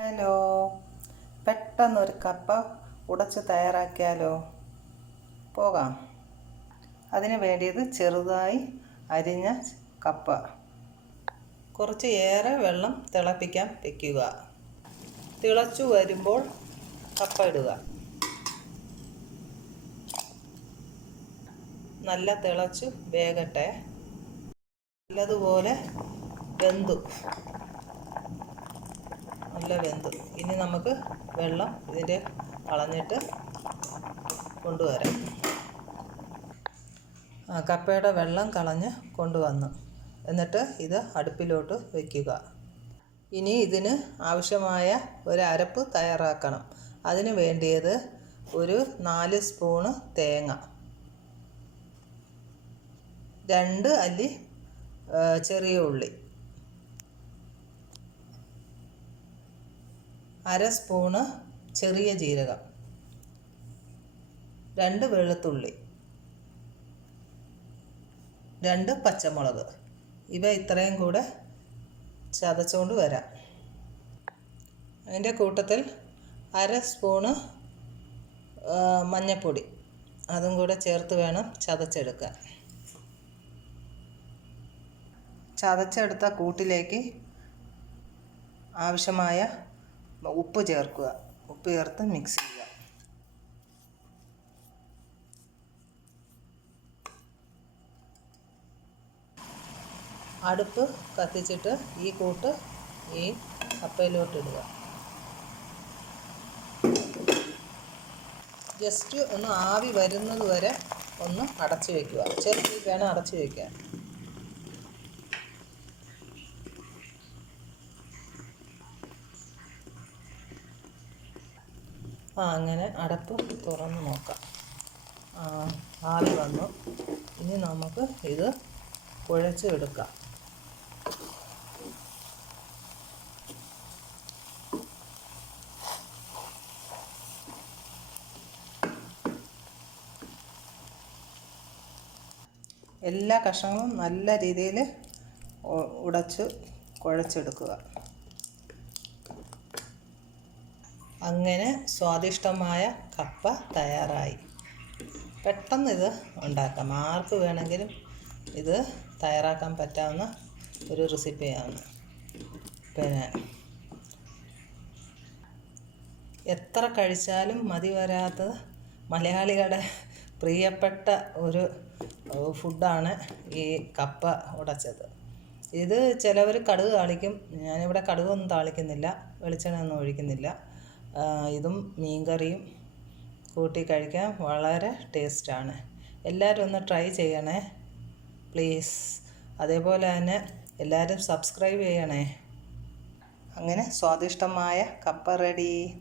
Hello പെട്ടെന്നൊരു കപ്പ ഉടച്ച് തയ്യാറാക്കിയാലോ? പോകാം. അതിന് വേണ്ടിയത് ചെറുതായി അരിഞ്ഞ കപ്പ. കുറച്ച് ഏറെ വെള്ളം തിളപ്പിക്കാൻ വയ്ക്കുക തിളച്ചു വരുമ്പോൾ കപ്പ ഇടുക. നല്ല തിളച്ചു വേകട്ടെ. നല്ലതുപോലെ വെന്തു. നല്ല വെന്തു. ഇനി നമുക്ക് വെള്ളം ഇതിന്റെ കളഞ്ഞിട്ട് കൊണ്ടുവരാം. കപ്പയുടെ വെള്ളം കളഞ്ഞ് കൊണ്ടുവന്നു. എന്നിട്ട് ഇത് അടുപ്പിലോട്ട് വയ്ക്കുക ഇനി ഇതിന് ആവശ്യമായ ഒരു അരപ്പ് തയ്യാറാക്കണം. അതിന് വേണ്ടിയത് ഒരു നാല് സ്പൂണ് തേങ്ങ. രണ്ട് അല്ലി ചെറിയ ഉള്ളി. അര സ്പൂണ് ചെറിയ ജീരകം. രണ്ട് വെളുത്തുള്ളി. രണ്ട് പച്ചമുളക്. ഇവ ഇത്രയും കൂടെ ചതച്ചുകൊണ്ട് വരാം. അതിന്റെ കൂട്ടത്തിൽ അര സ്പൂണ് മഞ്ഞൾപ്പൊടി അതും കൂടെ ചേർത്ത് വേണം ചതച്ചെടുക്കാൻ. ചതച്ചെടുത്ത കൂട്ടിലേക്ക് ആവശ്യമായ ഉപ്പ് ചേർക്കുക. ഉപ്പ് ചേർത്ത് മിക്സ് ചെയ്യുക. അടുപ്പ് കത്തിച്ചിട്ട് ഈ കൂട്ട് ഈ കപ്പയിലോട്ട് ഇടുക. ജസ്റ്റ് ഒന്ന് ആവി വരുന്നത് വരെ ഒന്ന് അടച്ചു വയ്ക്കുക ചെറുതിൽ വേണം അടച്ചു വയ്ക്കാൻ ആ അങ്ങനെ അടപ്പ് തുറന്ന് നോക്കാം. ആവി വന്നു. ഇനി നമുക്ക് ഇത് കുഴച്ച് എടുക്കാം എല്ലാ കഷ്ണങ്ങളും നല്ല രീതിയിൽ ഉടച്ച് കുഴച്ചെടുക്കുക. അങ്ങനെ സ്വാദിഷ്ടമായ കപ്പ തയ്യാറായി. പെട്ടെന്ന് ഇത് ഉണ്ടാക്കാം. ആർക്ക് വേണമെങ്കിലും ഇത് തയ്യാറാക്കാൻ പറ്റാവുന്ന ഒരു റെസിപ്പിയാണ്. പിന്നെ എത്ര കഴിച്ചാലും മതി വരാത്ത മലയാളികളുടെ പ്രിയപ്പെട്ട ഒരു ഫുഡാണ് ഈ കപ്പ ഉടച്ചത്. ഇത് ചിലവർ കടുക് താളിക്കും. ഞാനിവിടെ കടുകൊന്നും താളിക്കുന്നില്ല. വെളിച്ചെണ്ണ ഒന്നും ഒഴിക്കുന്നില്ല. ആ, മീൻ കറിയും കൂട്ടി കഴിക്കാൻ വളരെ ടേസ്റ്റാണ്. എല്ലാവരും ഒന്ന് ട്രൈ ചെയ്യണേ. പ്ലീസ്. അതേപോലെ തന്നെ എല്ലാവരും സബ്സ്ക്രൈബ് ചെയ്യണേ. അങ്ങനെ സ്വാദിഷ്ടമായ കപ്പ റെഡി.